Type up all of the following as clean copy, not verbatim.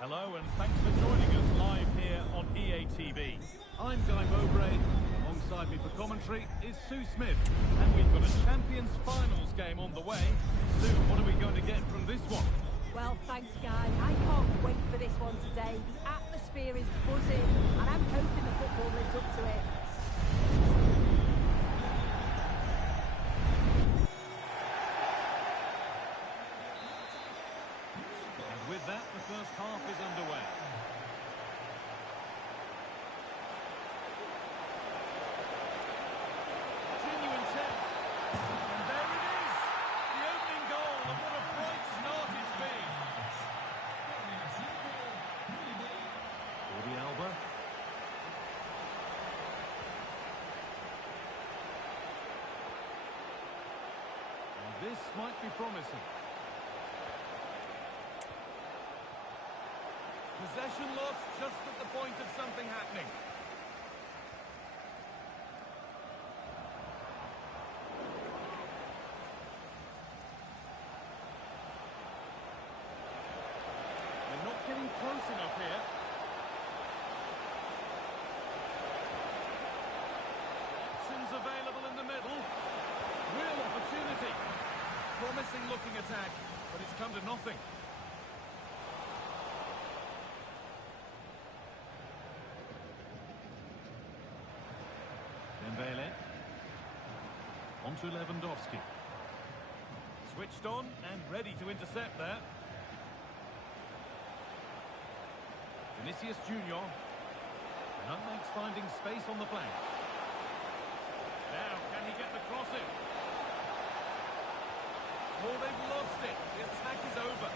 Hello and thanks for joining us live here on EA TV. I'm Guy Mowbray. Alongside me for commentary is Sue Smith. And we've got a Champions Finals game on the way. Sue, what are we going to get from this one? Well, thanks, Guy. I can't wait for this one today. The atmosphere is buzzing, and I'm hoping the football lives up to it. And with that, the first half is underway. Genuine chance. And there it is! The opening goal, and what a bright start it's been. Alba. And this might be promising. Possession lost just at the point of something happening. They're not getting close enough here. Options available in the middle. Real opportunity. Promising looking attack, but it's come to nothing. Dembele. On to Lewandowski. Switched on and ready to intercept there. Vinicius Junior. Nutmeg's finding space on the flank. Now, can he get the cross in? Oh, they've lost it. The attack is over.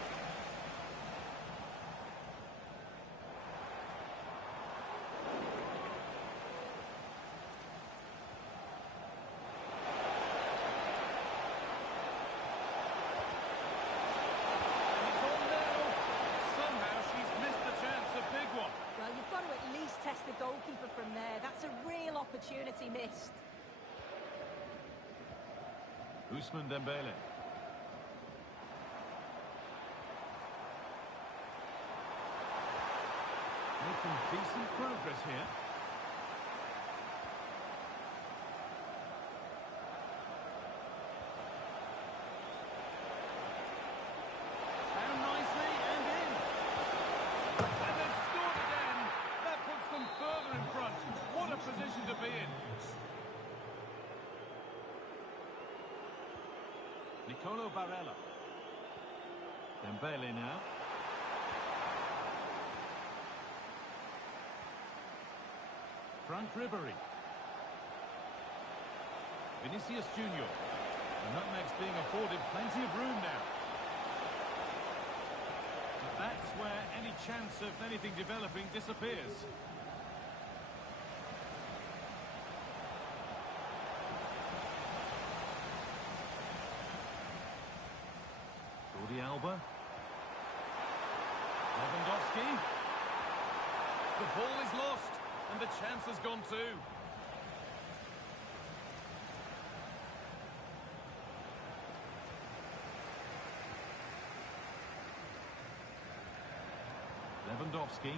Well, you've got to at least test the goalkeeper from there. That's a real opportunity missed. Ousmane Dembele. Making decent progress here. Down nicely and in. And they've scored again. That puts them further in front. What a position to be in. Nicolo Barella. Dembele now. Frank Ribery. Vinicius Junior. The Nutmeg's being afforded plenty of room now. But that's where any chance of anything developing disappears. Alba. Lewandowski. The ball is lost, and the chance has gone too. Lewandowski.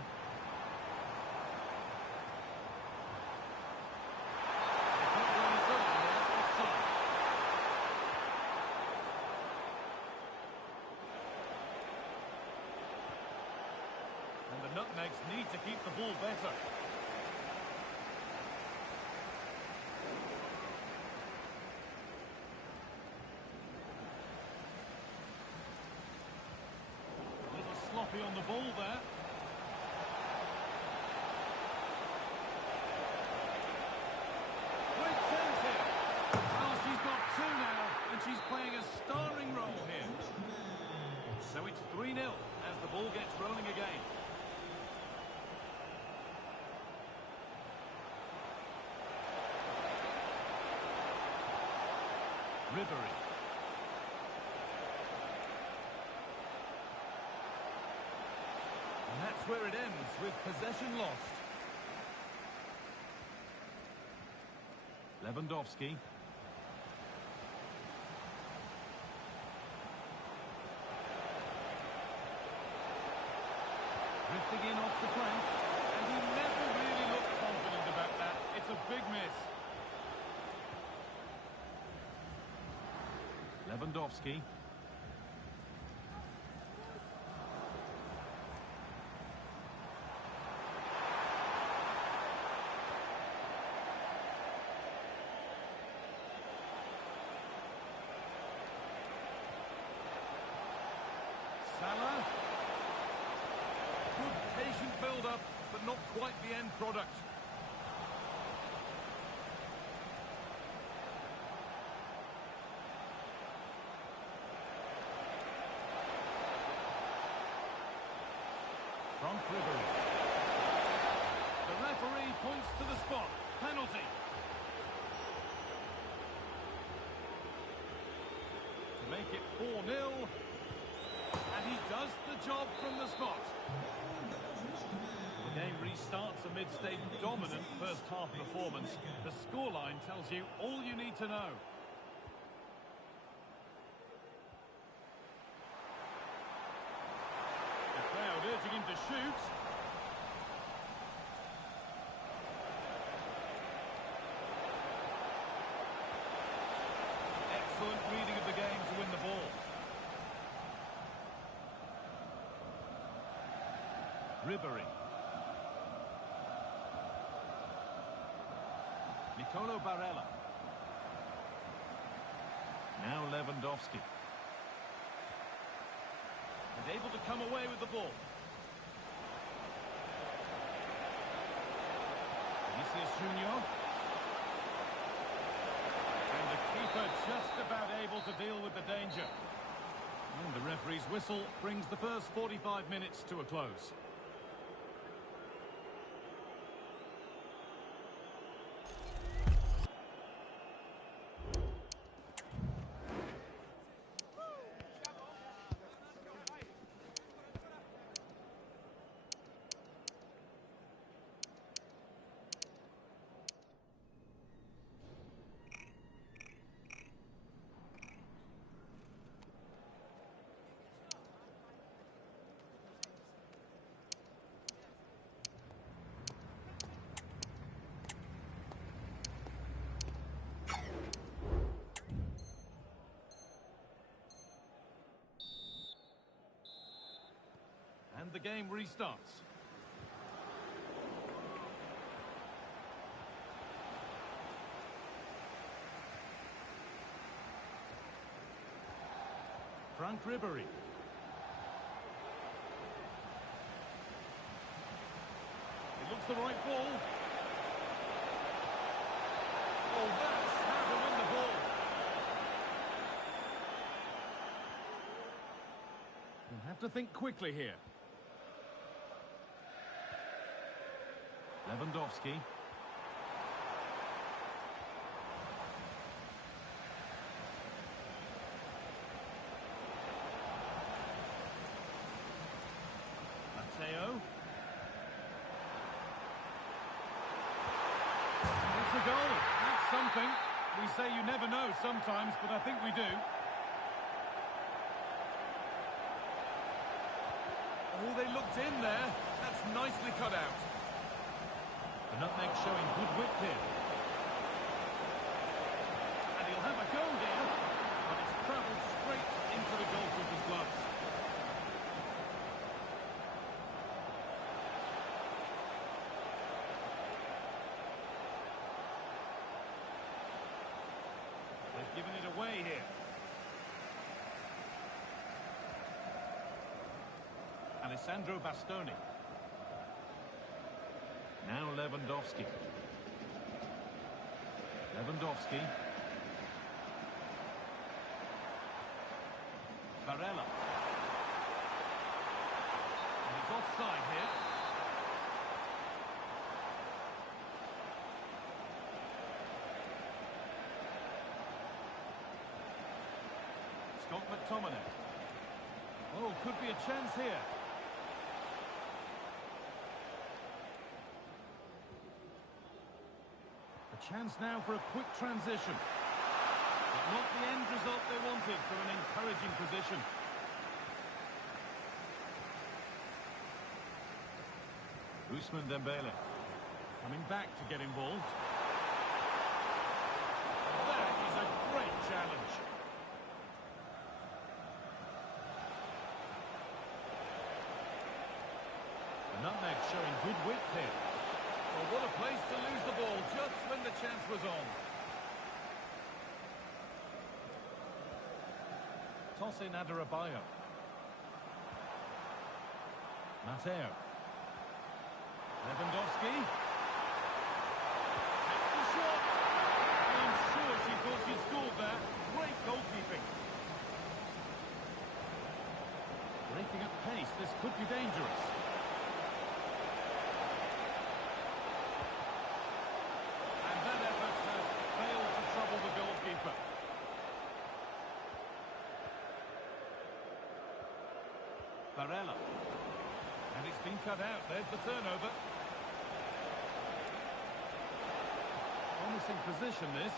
And the Nutmegs need to keep the ball better. A little sloppy on the ball there. Great chance here. Well, she's got two now, and she's playing a starring role here. So it's 3-0 as the ball gets rolling again. Ribery. And that's where it ends, with possession lost. Lewandowski. off the flank, and he never really looked confident about that. It's a big miss. Lewandowski. Salah. Good patient build-up, but not quite the end product. Frank Ribery. The referee points to the spot. Penalty. To make it 4-0. And he does the job from the spot. The game restarts amidst a dominant first-half performance. The scoreline tells you all you need to know. The crowd urging him to shoot. Excellent reading of the game to win the ball. Ribery. Nicolo Barella. Now Lewandowski. And able to come away with the ball. Vinicius Junior. And the keeper just about able to deal with the danger. And the referee's whistle brings the first 45 minutes to a close. And the game restarts. Frank Ribery. It looks the right ball. Oh, that's how to win the ball. You'll have to think quickly here. Lewandowski. Matteo. It's a goal. That's something. We say you never know sometimes, but I think we do. Oh, they looked in there. That's nicely cut out. The nutmeg showing good width here. And he'll have a go here, but it's travelled straight into the goalkeeper's gloves. They've given it away here. Alessandro Bastoni. Now Lewandowski. Lewandowski. Barella. And he's offside here. Scott McTominay. Oh, could be a chance here. A chance now for a quick transition. But not the end result they wanted from an encouraging position. Ousmane Dembele coming back to get involved. That is a great challenge. The nutmeg showing good width here. Well, what a place to lose the ball just when the chance was on. Toss in Adarabioyo. Mateo. Lewandowski. Takes the shot. I'm sure she thought she scored there. Great goalkeeping. Breaking at pace, this could be dangerous. And that effort has failed to trouble the goalkeeper. Barella. And it's been cut out. There's the turnover. Promising position, this.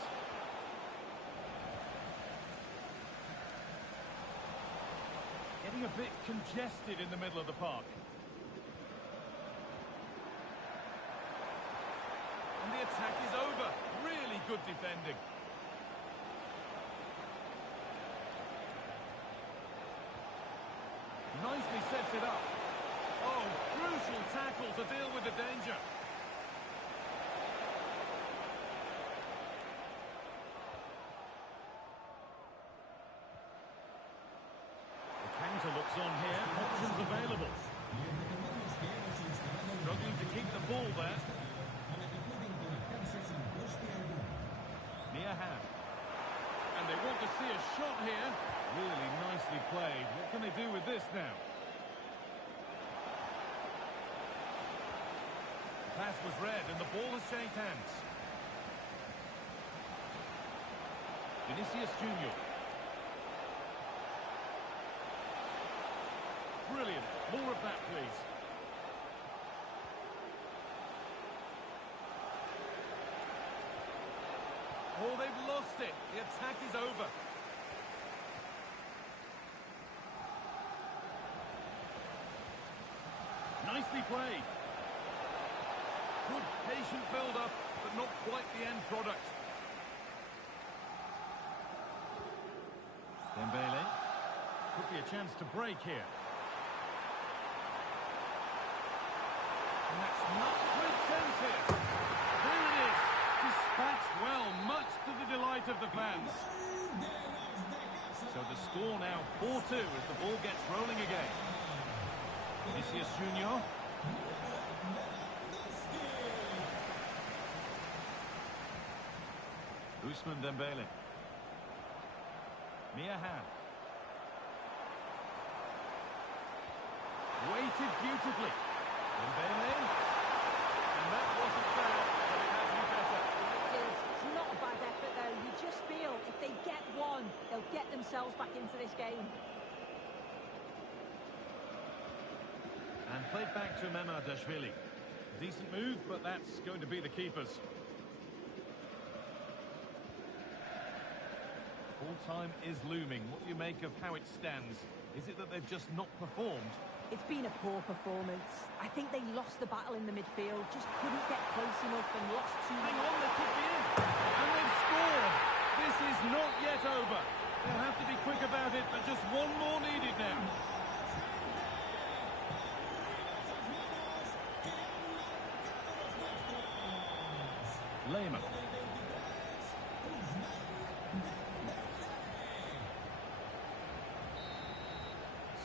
Getting a bit congested in the middle of the park. And the attack is over. Really good defending. Nicely sets it up. Oh, crucial tackle to deal with the danger. The counter looks on here. Options available. Struggling to keep the ball there. Miahan. And they want to see a shot here. Really nicely played. What can they do with this now? The pass was read and the ball has changed hands. Vinicius Junior. Brilliant. More of that, please. Oh, they've lost it. The attack is over. Nicely played. Good patient build-up, but not quite the end product. Dembele. Could be a chance to break here. And that's not a great chance here. There it is. Dispatched well, much to the delight of the fans. So the score now 4-2 as the ball gets rolling again. Vinicius Junior. Ousmane Dembele. Miahan. Waited beautifully. Dembele. And that wasn't fair, but it had to be better. It is. It's not a bad effort, though. You just feel if they get one, they'll get themselves back into this game. And played back to Mamardashvili. Decent move, but that's going to be the keeper's. Full time is looming. What do you make of how it stands? Is it that they've just not performed? It's been a poor performance. I think they lost the battle in the midfield, just couldn't get close enough and lost too Hang many. on, they could be in. And they've scored. This is not yet over. They'll have to be quick about it, but just one more needed now. Lehmann.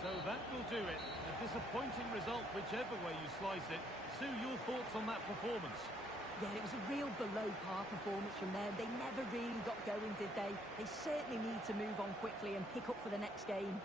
So that will do it. A disappointing result, whichever way you slice it. Sue, your thoughts on that performance? Yeah, it was a real below-par performance from them. They never really got going, did they? They certainly need to move on quickly and pick up for the next game.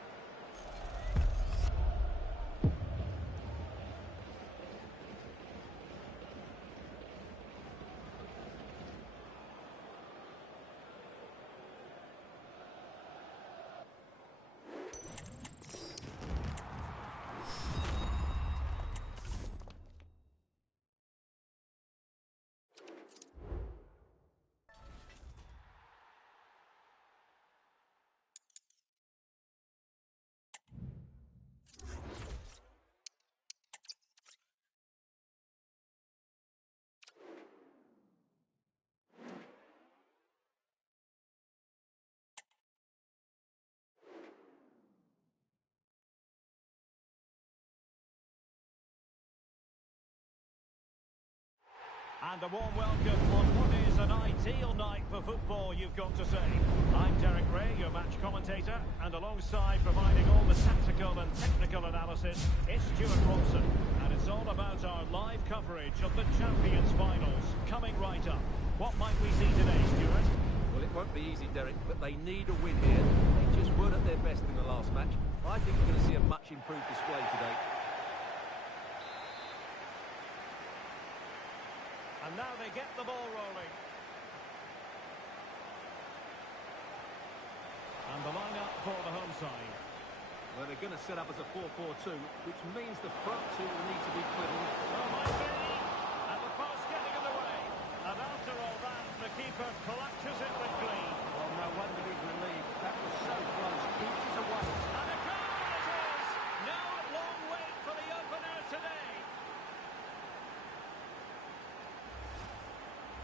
And a warm welcome on what is an ideal night for football, you've got to say. I'm Derek Ray, your match commentator, and alongside providing all the tactical and technical analysis, it's Stuart Robson. And it's all about our live coverage of the Champions Finals, coming right up. What might we see today, Stuart? Well, it won't be easy, Derek, but they need a win here. They just weren't at their best in the last match. I think we're going to see a much improved display today. And now they get the ball rolling. And the line-up for the home side. Well, they're going to set up as a 4-4-2, which means the front two will need to be clipping. Oh, might be. And the pass getting in the way. And after all that, the keeper clutches it with glee. Well, no wonder he's relieved. That was so close. Inches away. And a goal it is! No long wait for the opener today.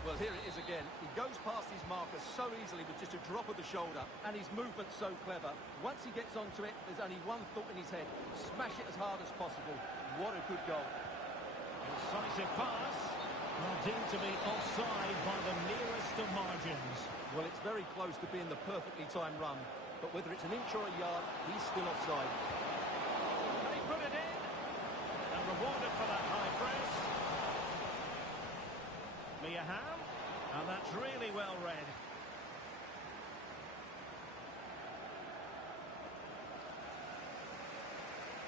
Well, here it is again. He goes past his marker so easily with just a drop of the shoulder, and his movement's so clever. Once he gets onto it, there's only one thought in his head. Smash it as hard as possible. What a good goal. Incisive pass. Well, deemed to be offside by the nearest of margins. Well, it's very close to being the perfectly timed run, but whether it's an inch or a yard, he's still offside. And he put it in. And rewarded for that high press. Ham, and that's really well read.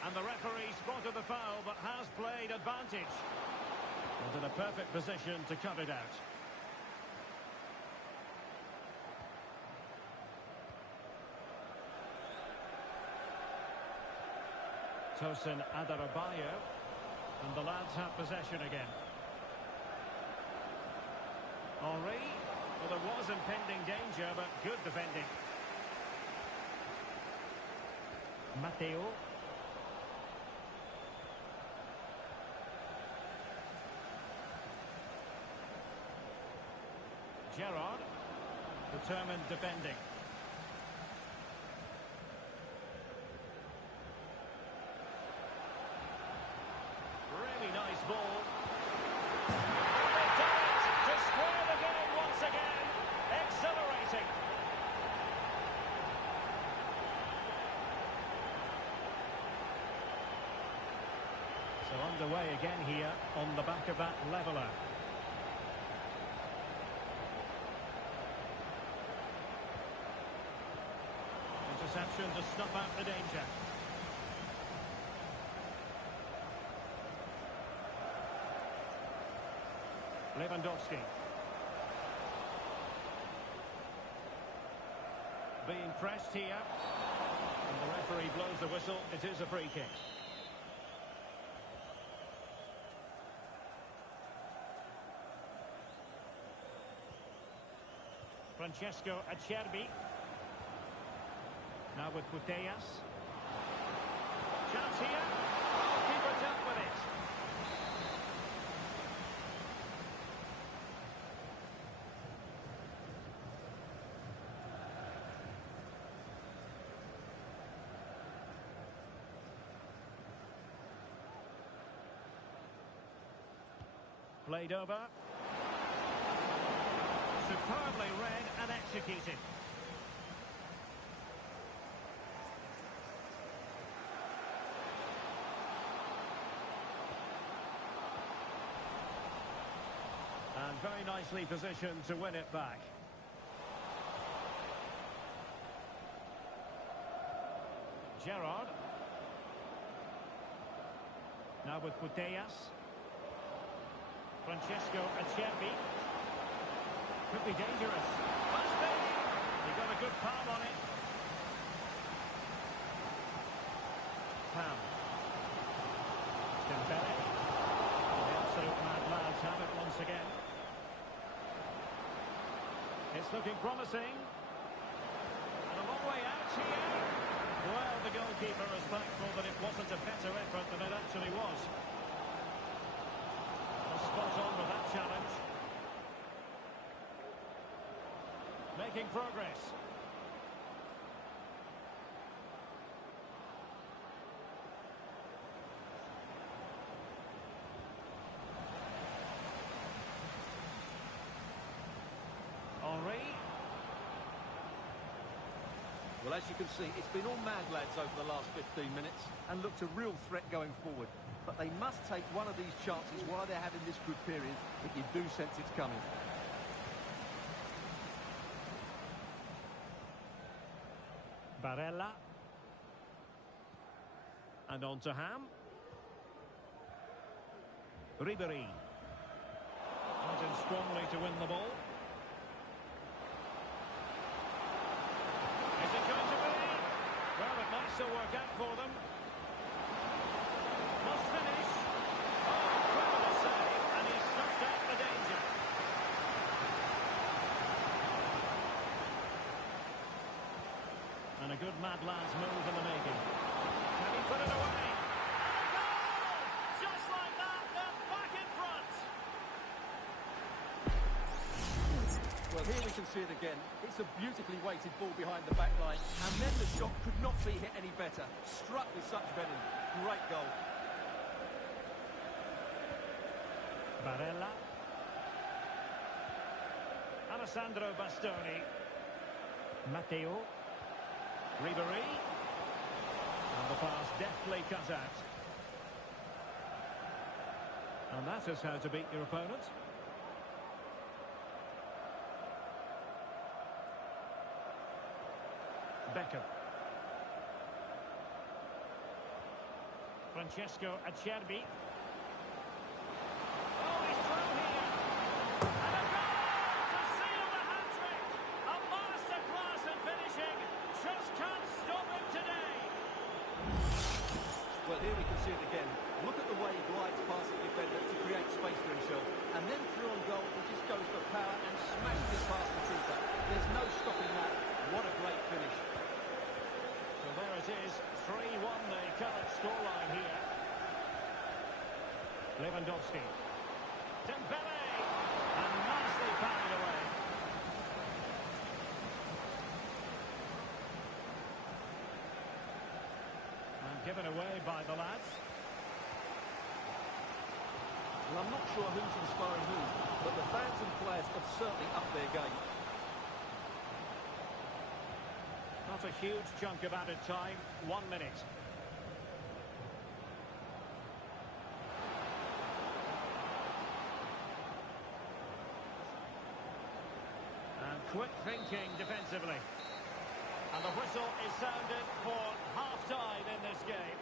And the referee spotted the foul, but has played advantage. And in a perfect position to cut it out. Tosin Adarabioyo, and the lads have possession again. Henri, well, there was impending danger, but good defending. Matteo. Gerrard, determined defending. Really nice ball. Exhilarating. So underway again here on the back of that leveller. Interception to snuff out the danger. Lewandowski. Being pressed here, and the referee blows the whistle. It is a free kick. Francesco Acerbi. Now with Putellas. Chance here. Oh, keeper dealt with it. Played over. Superbly read and executed. And very nicely positioned to win it back. Gerrard. Now with Putellas. Francesco Acerbi. Could be dangerous. Must be. He got a good palm on it. Pam. Dembele. The absolute mad lads have it once again. It's looking promising. And a long way out here. Well, the goalkeeper is thankful that it wasn't a better effort than it actually was. Spot on with that challenge. Making progress. Well, as you can see, it's been all mad lads over the last 15 minutes and looked a real threat going forward. But they must take one of these chances while they're having this good period that you do sense it's coming. Barella. And on to Ham. Ribery. Fighting strongly to win the ball. Is it going to be? Well, it might still work out for them. Must finish. Oh, incredible save, and he snuffed out the danger. And a good mad lads move in the making. Can he put it away? And a goal! Just like that, they're back in front. Well, here we can see it again. It's a beautifully weighted ball behind the back line, and then the shot could not be hit any better. Struck with such venom. Great goal. Barella. Alessandro Bastoni. Matteo. Ribery. And the pass deftly cut out. And that is how to beat your opponent. Beckham. Francesco Acerbi. Oh, he's through here. And a goal to seal the hat-trick. A masterclass in finishing. Just can't stop him today. Well, here we can see it again. Look at the way he glides past the defender to create space for himself. And then through on goal, he just goes for power and smashes it past the keeper. There's no stopping that. What a great finish. So there it is, 3-1 the current scoreline here. Lewandowski. Dembele! And nicely parried away. And given away by the lads. Well, I'm not sure who's inspiring who, but the fans and players have certainly upped their game. Not a huge chunk of added time, 1 minute. And quick thinking defensively. And the whistle is sounded for half-time in this game.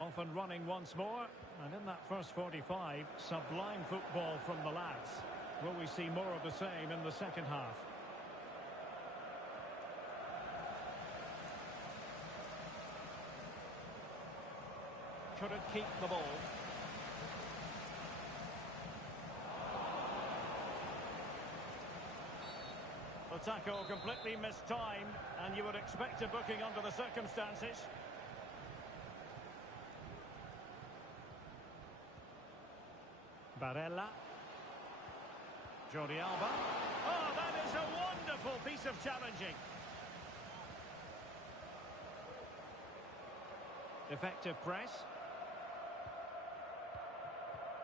Off and running once more, and in that first 45, sublime football from the lads. Will we see more of the same in the second half? Couldn't keep the ball. The tackle completely mistimed, and you would expect a booking under the circumstances. Barella. Jordi Alba. Oh, that is a wonderful piece of challenging. Effective press.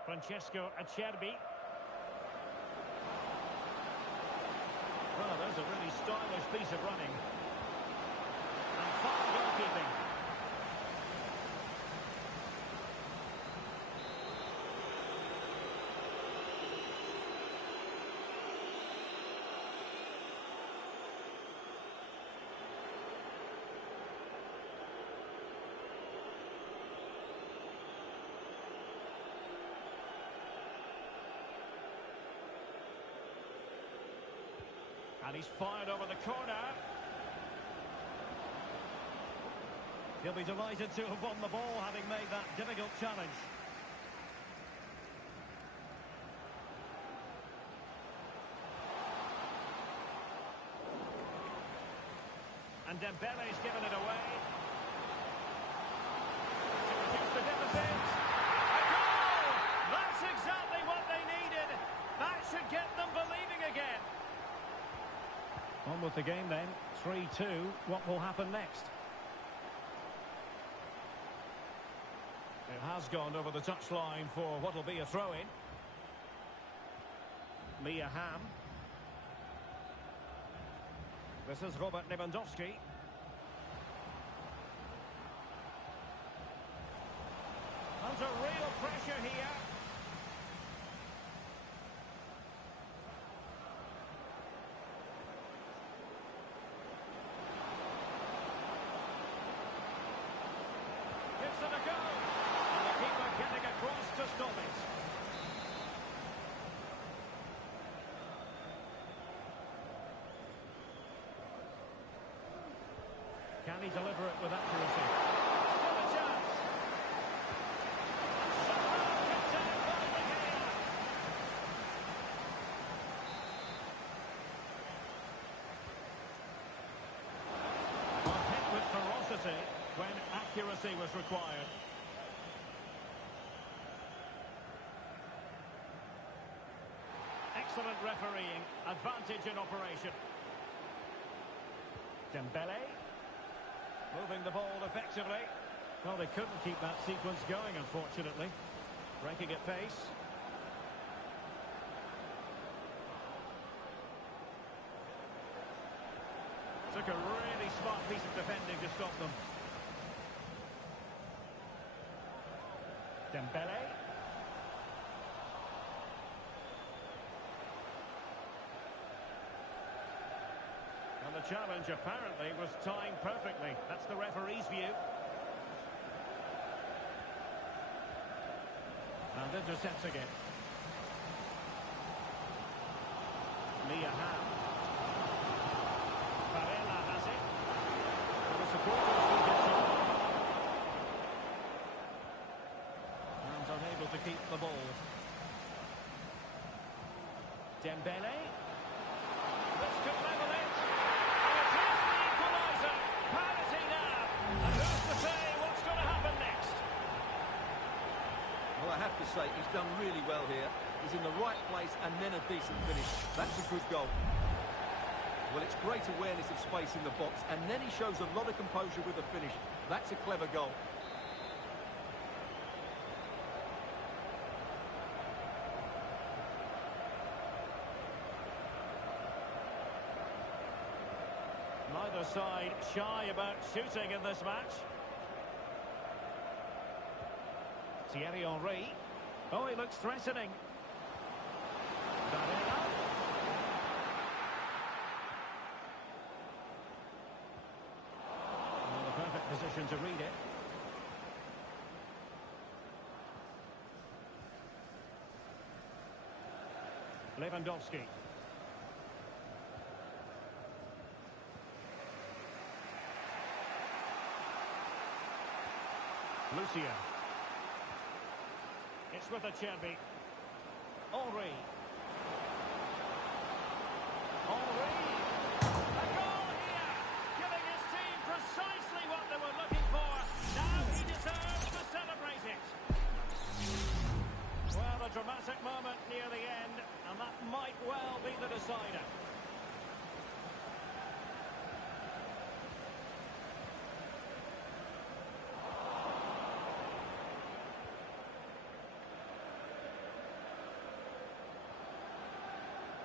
Francesco Acerbi. Well, there's a really stylish piece of running. And fine goalkeeping. And he's fired over the corner. He'll be delighted to have won the ball, having made that difficult challenge. And Dembele's given it away. To reduce the deficit. A goal! That's exactly what they needed. That should get them believing again. On with the game then. 3-2. What will happen next? It has gone over the touchline for what will be a throw-in. Mia Hamm. This is Robert Lewandowski. Under real pressure here. Gives it a go. And the keeper getting across to stop it. Can he deliver it with accuracy? Still a chance. Somehow kept out by De Gea. Well, hit with ferocity when accuracy was required. Excellent refereeing. Advantage in operation. Dembele. Moving the ball effectively. Well, they couldn't keep that sequence going, unfortunately. Breaking at pace. Took a really smart piece of defending to stop them. Dembele. And the challenge apparently was timed perfectly. That's the referee's view. And intercepts again. Mia Hamm. Varela has it. And the supporters will get on. And unable to keep the ball. Dembele. This could level it. Well, I have to say, he's done really well here. He's in the right place and then a decent finish. That's a good goal. Well, it's great awareness of space in the box, and then he shows a lot of composure with the finish. That's a clever goal. Neither side shy about shooting in this match. Thierry Henry. Oh, he looks threatening. Varela. Well, the perfect position to read it. Lewandowski. Lucia. It's with Acerbi. Henry. Henry. A goal here! Giving his team precisely what they were looking for. Now he deserves to celebrate it. Well, a dramatic moment near the end, and that might well be the decider.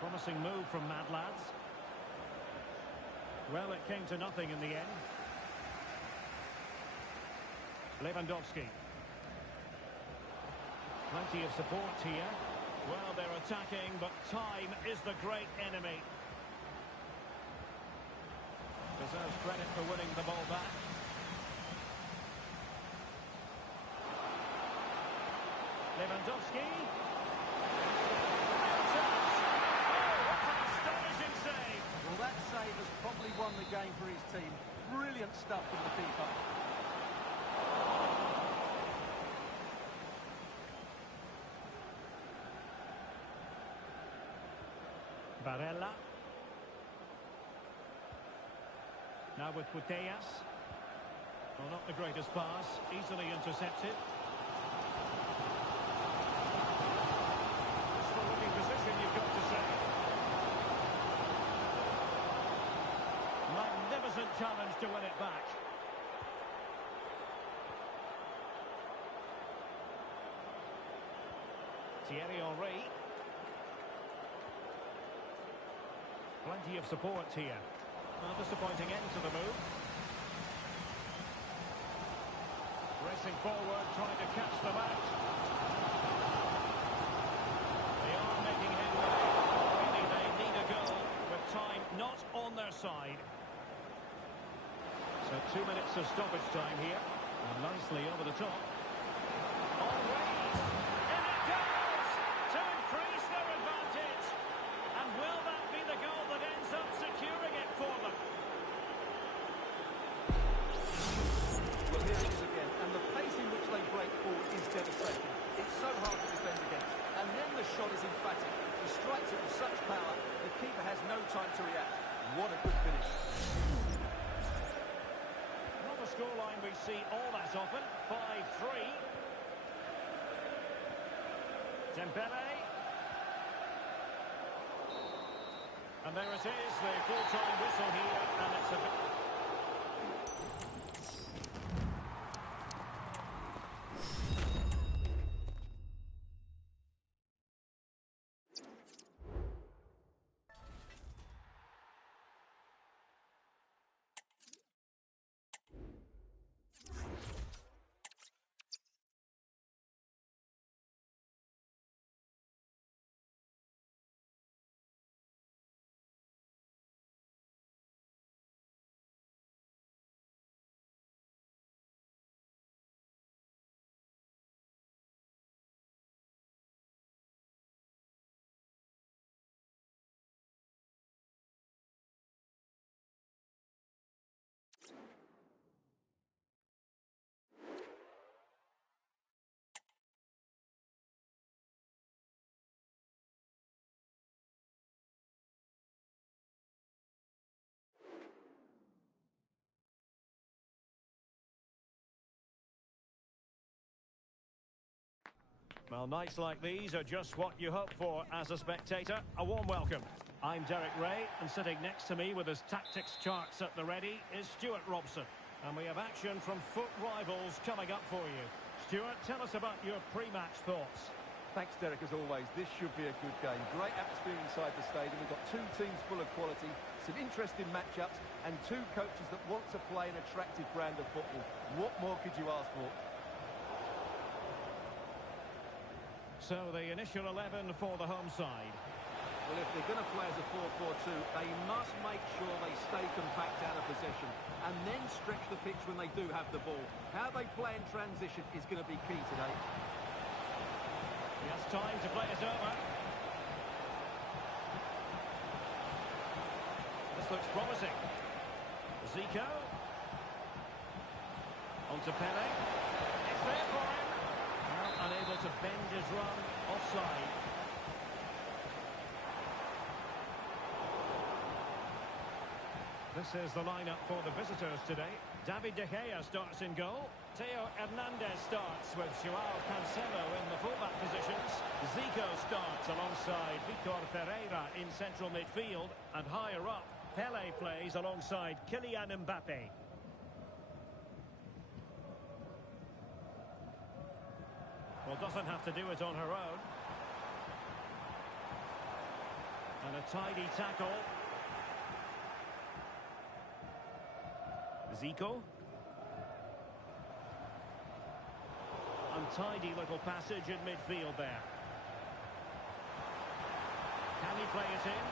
Promising move from Mad Lads. Well, it came to nothing in the end. Lewandowski. Plenty of support here. Well, they're attacking, but time is the great enemy. Deserves credit for winning the ball back. Lewandowski. won the game for his team. Brilliant stuff from the keeper. Barella. Now with Putellas. Well, not the greatest pass. Easily intercepted. Useful looking position, you've got to say. Magnificent challenge to win it back. Thierry Henry. Plenty of support here. Well, disappointing end to the move. Racing forward, trying to catch them out. They are making headway. Really, they need a goal, with time not on their side. So 2 minutes of stoppage time here. And nicely over the top. Henry! And it goes! To increase their advantage. And will that be the goal that ends up securing it for them? Well, here it is again, and the pace in which they break forward is devastating. It's so hard to defend against. And then the shot is emphatic. He strikes it with such power, the keeper has no time to react. What a good finish. Not a scoreline we see all that often. 5-3. Dembele. And there it is, the full-time whistle here, and it's a... Well, nights like these are just what you hope for as a spectator. A warm welcome. I'm Derek Ray, and sitting next to me with his tactics charts at the ready is Stuart Robson. And we have action from foot rivals coming up for you. Stuart, tell us about your pre-match thoughts. Thanks, Derek, as always. This should be a good game. Great atmosphere inside the stadium. We've got two teams full of quality, some interesting matchups, and two coaches that want to play an attractive brand of football. What more could you ask for? So the initial 11 for the home side. Well, if they're going to play as a 4-4-2, they must make sure they stay compact out of possession and then stretch the pitch when they do have the ball. How they play in transition is going to be key today. He has time to play it over. This looks promising. Zico. On to Pele. It's there for him. Well, unable to bend his run. Offside. This is the lineup for the visitors today. David De Gea starts in goal. Theo Hernandez starts with Joao Cancelo in the fullback positions. Zico starts alongside Vitor Pereira in central midfield. And higher up, Pele plays alongside Kylian Mbappe. Well, doesn't have to do it on her own. And a tidy tackle. Zico. Untidy little passage in midfield there. Can he play it in?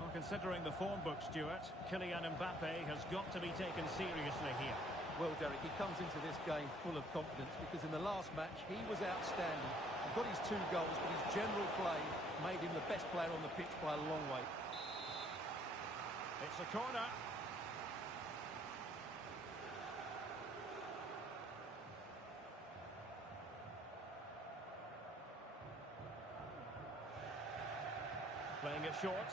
Well, considering the form book, Stuart, Kylian Mbappe has got to be taken seriously here. Well, Derek, he comes into this game full of confidence because in the last match he was outstanding. He got his 2 goals, but his general play made him the best player on the pitch by a long way. It's a corner. Playing it short.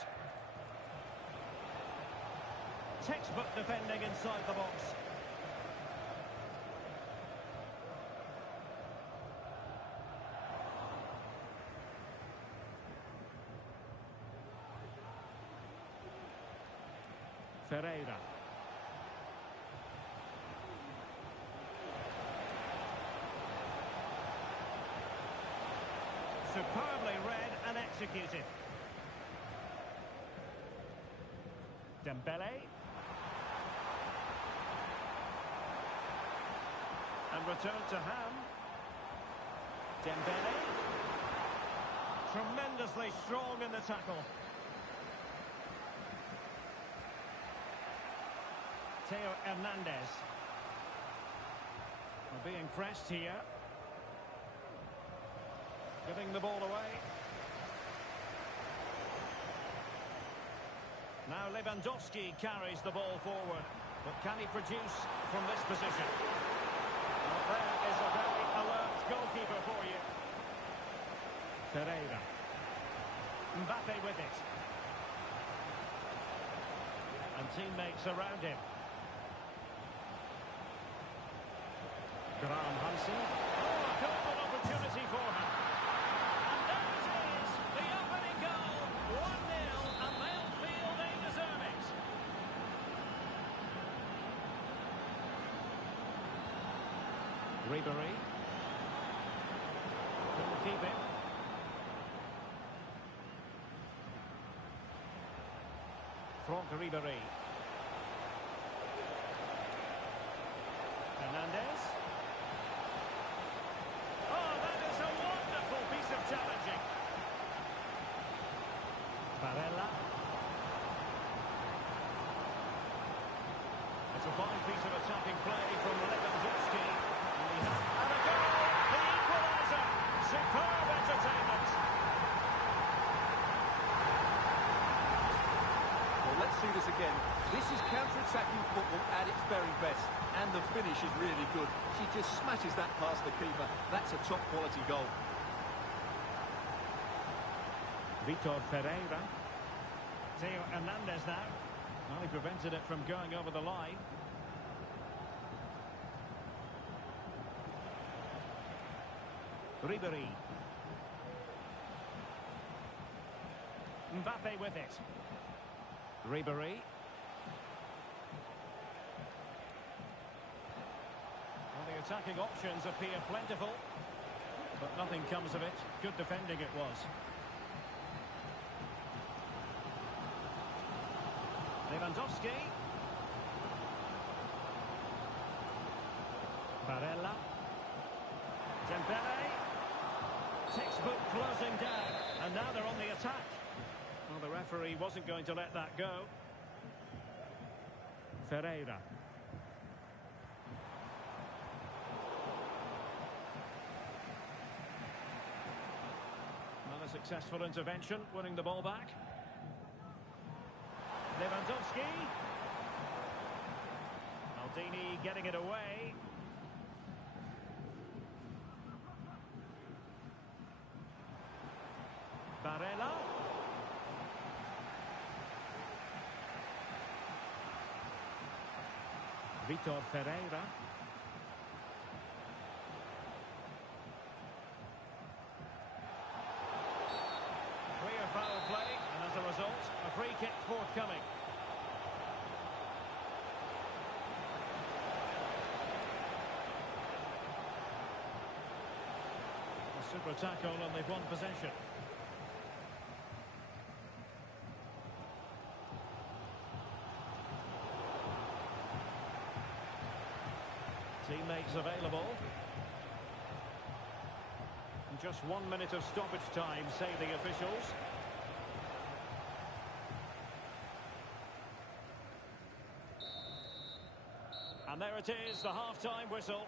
Textbook defending inside the box. Ferreira. Superbly read and executed. Dembele. And return to Ham. Dembele. Tremendously strong in the tackle. Theo Hernandez. We're being pressed here. Giving the ball away. Now Lewandowski carries the ball forward. But can he produce from this position? Well, there is a very alert goalkeeper for you. Ferreira. Mbappe with it. And teammates around him. Graham Hansen. Oh, a golden opportunity for him. And there it is, the opening goal. 1-0, and they'll feel they deserve it. Ribéry. Couldn't keep it. Franck Ribéry. Hernandez. Oh, that is a wonderful piece of challenging. Barella. It's a fine piece of attacking play from Lewandowski. And a goal! The equaliser! Superb entertainment! Well, let's see this again. This is counter-attacking football at its very best. And the finish is really good. She just smashes that past the keeper. That's a top-quality goal. Vitor Ferreira. Theo Hernandez now. Well, he prevented it from going over the line. Ribéry. Mbappe with it. Ribéry. Well, the attacking options appear plentiful, but nothing comes of it. Good defending it was. Lewandowski. Barella. Dembele. Textbook closing down, and now they're on the attack. Well, the referee wasn't going to let that go. Ferreira. Well, a successful intervention, winning the ball back. Lewandowski. Maldini getting it away. Barella. Vitor Ferreira. Clear foul play, and as a result, a free kick forthcoming. A super tackle, and they've won possession. Teammates available. And just 1 minute of stoppage time, say the officials. And there it is, the half-time whistle.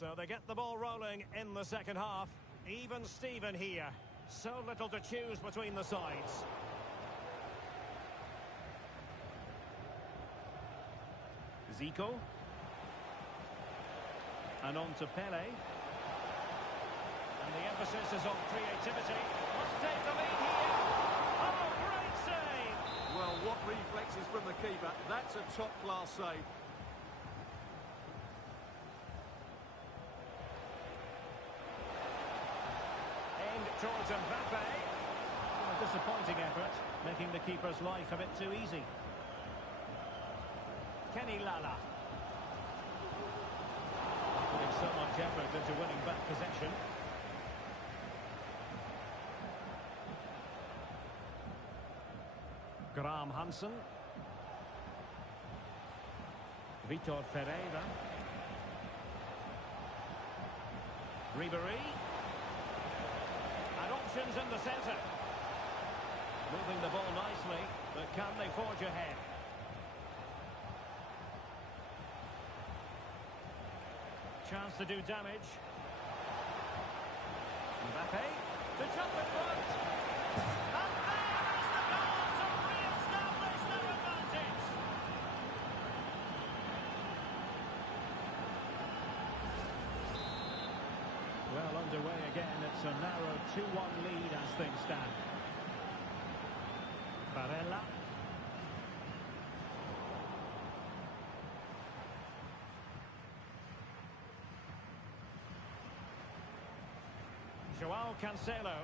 So they get the ball rolling in the second half. Even Steven here. So little to choose between the sides. Zico. And on to Pele. And the emphasis is on creativity. Must take the lead here. Oh, great save! Well, what reflexes from the keeper. That's a top-class save. Towards Mbappe. A disappointing effort, making the keeper's life a bit too easy. Kenny Lala. Putting so much effort into winning back possession. Graham Hansen. Vitor Ferreira. Ribéry. Options in the centre. Moving the ball nicely, but can they forge ahead? Chance to do damage. Mbappe to jump in front. And there is the goal to re-establish their advantage. Well, underway again. It's a narrow 2-1 lead as things stand. Barella. Joao Cancelo.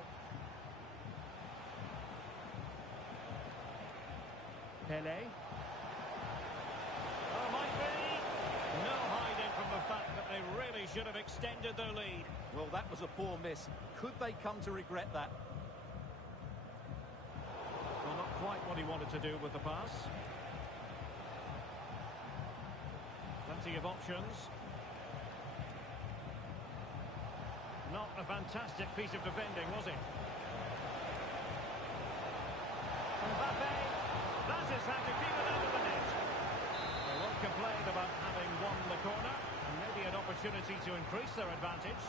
Pele. Oh, might be. No hiding from the fact that they really should have extended their lead. Well, that was a poor miss. Could they come to regret that? Well, not quite what he wanted to do with the pass. Plenty of options. Not a fantastic piece of defending, was it? Mbappe. That is how to keep it out of the net. They won't complain about having won the corner, and maybe an opportunity to increase their advantage.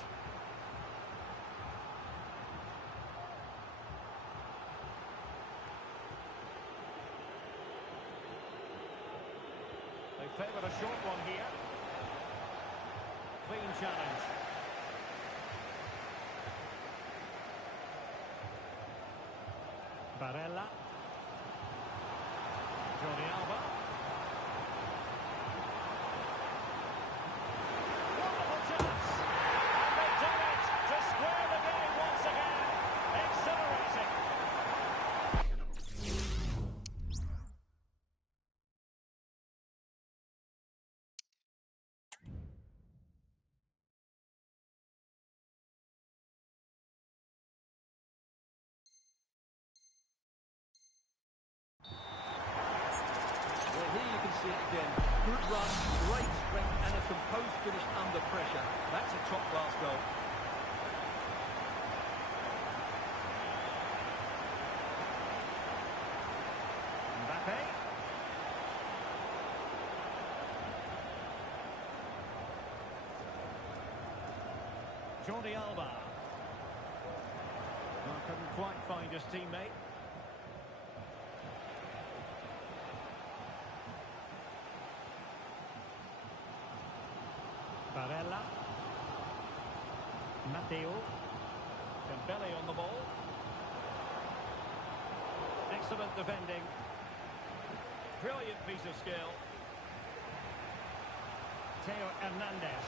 They favoured a short one here. Clean challenge. Barella. Jordi Alba. Wonderful chance. And they've done it to square the game once again. Exhilarating. See it again. Good run, great strength, and a composed finish under pressure. That's a top-class goal. Mbappe. Jordi Alba. Couldn't quite find his teammate. Barella. Matteo. Dembele on the ball. Excellent defending. Brilliant piece of skill. Teo Hernandez.